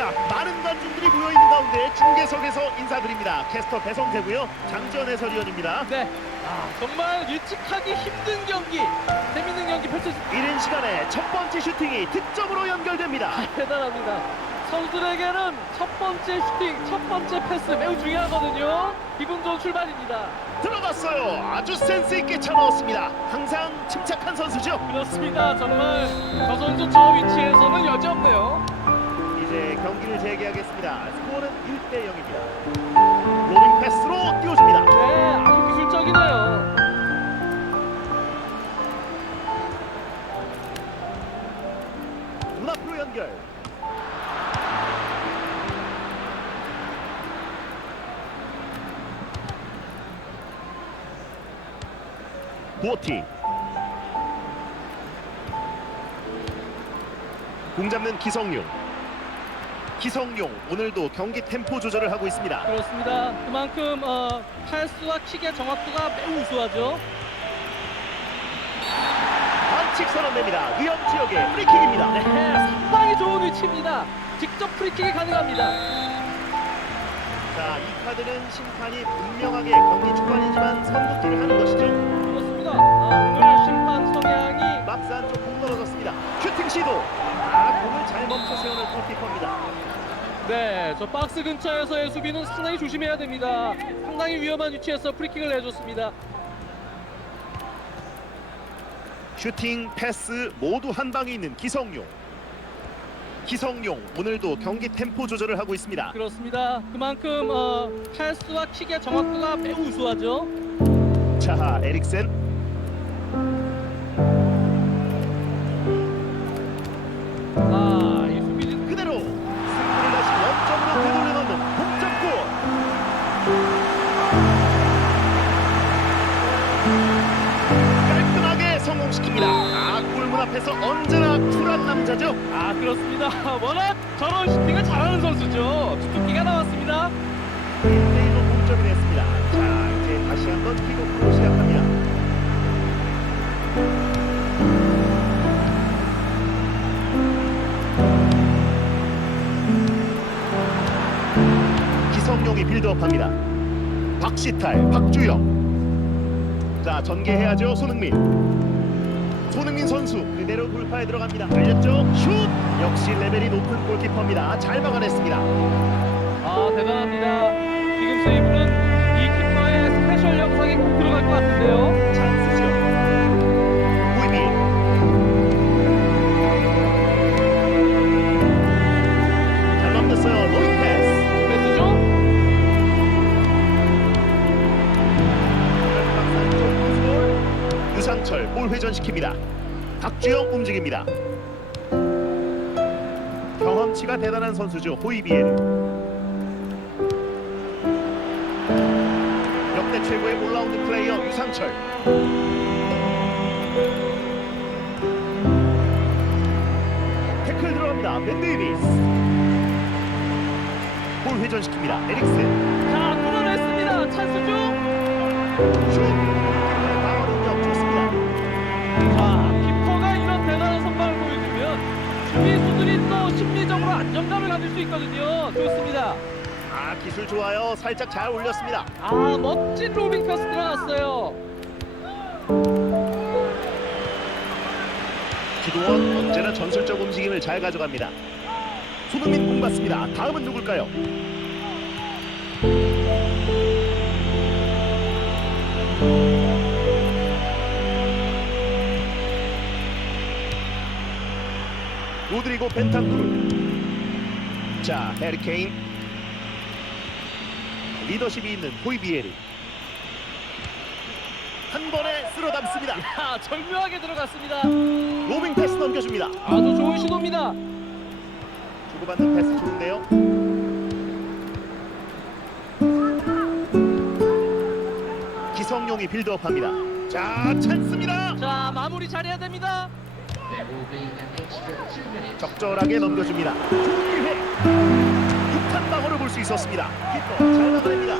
시작됩니다. 많은 관중들이 모여 있는 가운데 중계석에서 인사드립니다. 캐스터 배성재고요. 장지현 해설위원입니다. 네. 아, 정말 예측하기 힘든 경기, 재밌는 경기 펼쳐집니다. 이른 시간에 첫 번째 슈팅이 득점으로 연결됩니다. 대단합니다. 선수들에게는 첫 번째 슈팅, 첫 번째 패스 매우 중요하거든요. 기분 좋은 출발입니다. 들어갔어요. 아주 센스 있게 차 넣었습니다. 항상 침착한 선수죠. 그렇습니다. 정말 저 선수 저 위치에서는 여지 없네요. 이제 경기를 재개하겠습니다. 스코어는 1대 0입니다. 로빙 패스로 띄워줍니다. 네, 아주 기술적이네요. 문 앞으로 연결. 보티. 공 잡는 기성용. 기성용 오늘도 경기 템포 조절을 하고 있습니다. 그렇습니다. 그만큼 어, 패스와 킥의 정확도가 매우 우수하죠. 반칙 선언됩니다. 위험 지역의 프리킥입니다. 네, 상당히 좋은 위치입니다. 직접 프리킥이 가능합니다. 자, 이 카드는 심판이 분명하게 경기 초반이지만 선긋기를 하는 것이죠. 그렇습니다. 아, 오늘 심판 성향이 막스 안쪽 공 떨어졌습니다. 슈팅 시도. 아, 공을 잘 멈춰 세우는 골키퍼입니다. 네, 저 박스 근처에서의 수비는 상당히 조심해야 됩니다. 상당히 위험한 위치에서 프리킥을 내줬습니다. 슈팅, 패스 모두 한 방에 있는 기성용. 기성용 오늘도 경기 템포 조절을 하고 있습니다. 그렇습니다. 그만큼 어, 패스와 킥의 정확도가 매우 우수하죠. 자, 에릭센. 앞에서 언제나 쿨한 남자죠. 아 그렇습니다. 워낙 저런 슈팅을 잘하는 선수죠. 주특기가 나왔습니다. 1대1로 동점이 됐습니다. 자, 이제 다시 한번 킥오프로 시작합니다. 기성용이 빌드업합니다. 박시탈, 박주영. 자, 전개해야죠, 손흥민. 손흥민 선수 그대로 돌파에 들어갑니다. 알렸죠? 슛! 역시 레벨이 높은 골키퍼입니다. 잘 막아냈습니다. 아 대단합니다. 지금 세이브는 이 키퍼의 스페셜 영상에 꼭 들어갈 것 같은데요. 찬스죠. 후이비. 잘 넘겼어요. 로잉 패스. 패스죠? 유상철 볼 회전시킵니다. 박주영 움직입니다. 경험치가 대단한 선수죠. 호이비에르. 역대 최고의 올라운드 플레이어 유상철. 태클 들어갑니다. 벤 데이비스. 볼 회전시킵니다. 에릭슨. 자 끊어냈습니다. 찬스죠? 슛. 수 있거든요. 좋습니다. 아 기술 좋아요. 살짝 잘 올렸습니다. 아 멋진 로빙 패스 들어갔어요. 기도원 언제나 전술적 움직임을 잘 가져갑니다. 손흥민 공 받습니다. 다음은 누굴까요? 로드리고 벤탄쿠르 자 해리케인 리더십이 있는 호이비에르 한 번에 쓸어 담습니다. 야 절묘하게 들어갔습니다. 로빙 패스 넘겨줍니다. 아주 좋은 시도입니다. 주고받는 패스 좋은데요. 기성용이 빌드업합니다. 자 찬스입니다. 자 마무리 잘해야 됩니다. 적절하게 넘겨줍니다. 좋은 기회. 육탄 방어를 볼 수 있었습니다. 키퍼 잘 막아냅니다.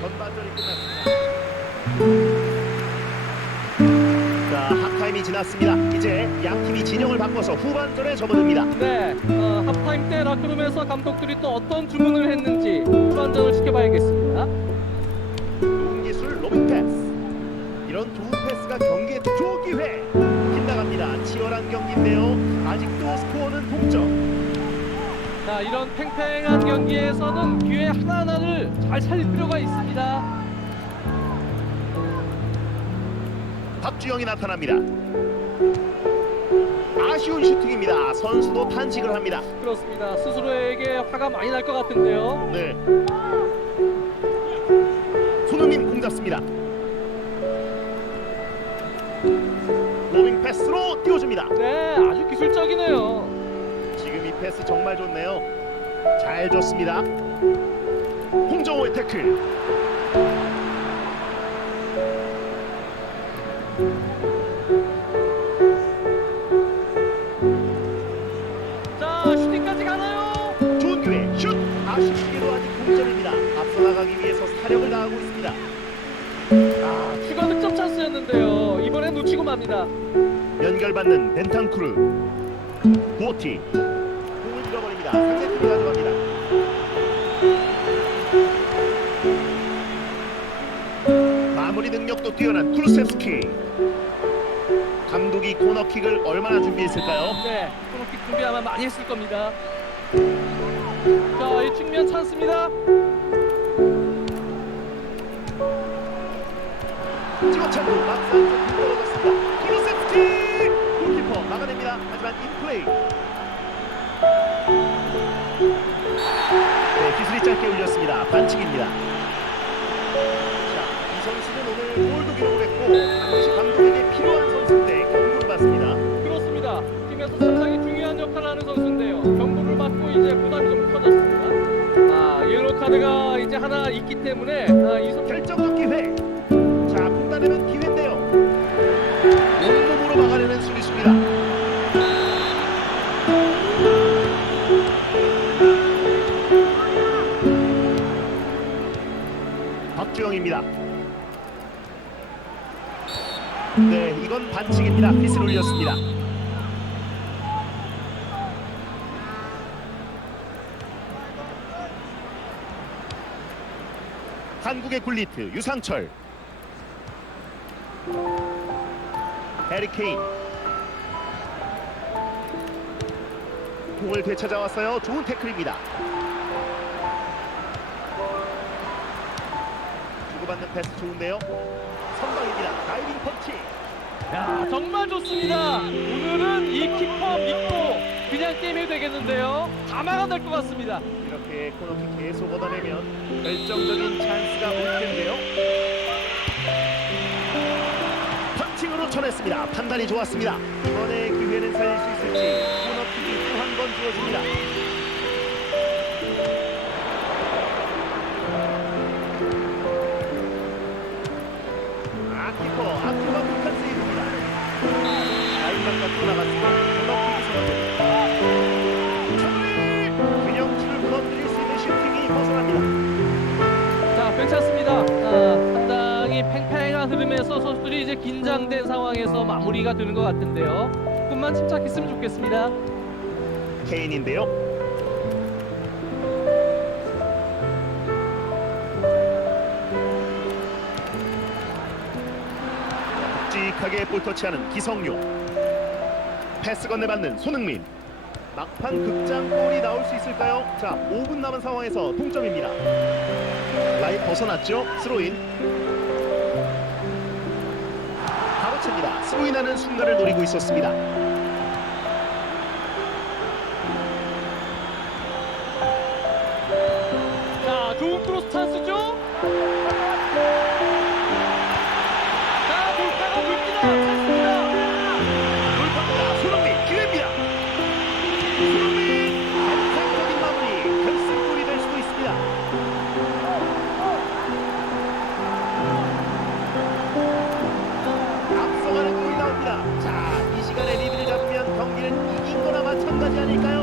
전반전이 끝났습니다. 자, 하타임이 지났습니다. 이제 양 팀이 진영을 바꿔서 후반전에 접어듭니다. 네, 어, 하프타임 때 라크룸에서 감독들이 또 어떤 주문을 했는지 후반전을 지켜봐야겠습니다. 이런 좋은 패스가 경기의 득조 기회. 빗나갑니다. 치열한 경기인데요. 아직도 스코어는 동점. 자, 이런 팽팽한 경기에서는 기회 하나하나를 잘 살릴 필요가 있습니다. 박주영이 나타납니다. 아쉬운 슈팅입니다. 선수도 탄식을 합니다. 그렇습니다. 스스로에게 화가 많이 날 것 같은데요. 네. 손흥민 공 잡습니다. 로빙 패스로 띄워줍니다. 네, 아주 기술적이네요. 지금 이 패스 정말 좋네요. 잘 줬습니다. 홍정호의 태클. 연결받는 벤탄쿠르. 보티. 공을 잃어버립니다. 상대팀이 가져갑니다. 마무리 능력도 뛰어난 쿠르세스키. 감독이 코너킥을 얼마나 준비했을까요? 네, 코너킥 준비 아마 많이 했을 겁니다. 자, 이 측면 찬스입니다. 찍어차고 막상 막아냅니다. 하지만 인플레이. 네, 기술이 짧게 울렸습니다. 반칙입니다. 자, 이 선수는 오늘 골도 기록을 했고 반드시 감독에게 필요한 선수인데 경고를 받습니다. 그렇습니다. 팀에서 상당히 중요한 역할을 하는 선수인데요. 경고를 받고 이제 부담이 좀 커졌습니다. 아, 옐로 카드가 이제 하나 있기 때문에 아, 이 선수 결정적 기회. 자, pun다내면 기회 박주영입니다. 네, 이건 반칙입니다. 핏을 올렸습니다. 한국의 굴리트 유상철 해리 케인 공을 되찾아왔어요 좋은 태클입니다 주고받는 패스 좋은데요. 선방입니다. 다이빙 펀치. 야, 정말 좋습니다. 오늘은 이 키퍼 믿고 그냥 게임이 되겠는데요. 다 막아낼 것 같습니다. 이렇게 코너킥 계속 얻어내면 결정적인 찬스가 올 텐데요. 펀칭으로 쳐냈습니다. 판단이 좋았습니다. 이번에 기회는 살릴 수 있을지 코너킥이 또 한 번 주어집니다 흐름에서 선수들이 이제 긴장된 상황에서 마무리가 되는 것 같은데요. 조금만 침착했으면 좋겠습니다. 케인인데요 묵직하게 볼 터치하는 기성용 패스 건네받는 손흥민 막판 극장골이 나올 수 있을까요? 자 5분 남은 상황에서 동점입니다 라인 벗어났죠 스로인 칩니다 스로인하는 순간을 노리고 있었습니다 자, 좋은 크로스 찬스죠? Cari.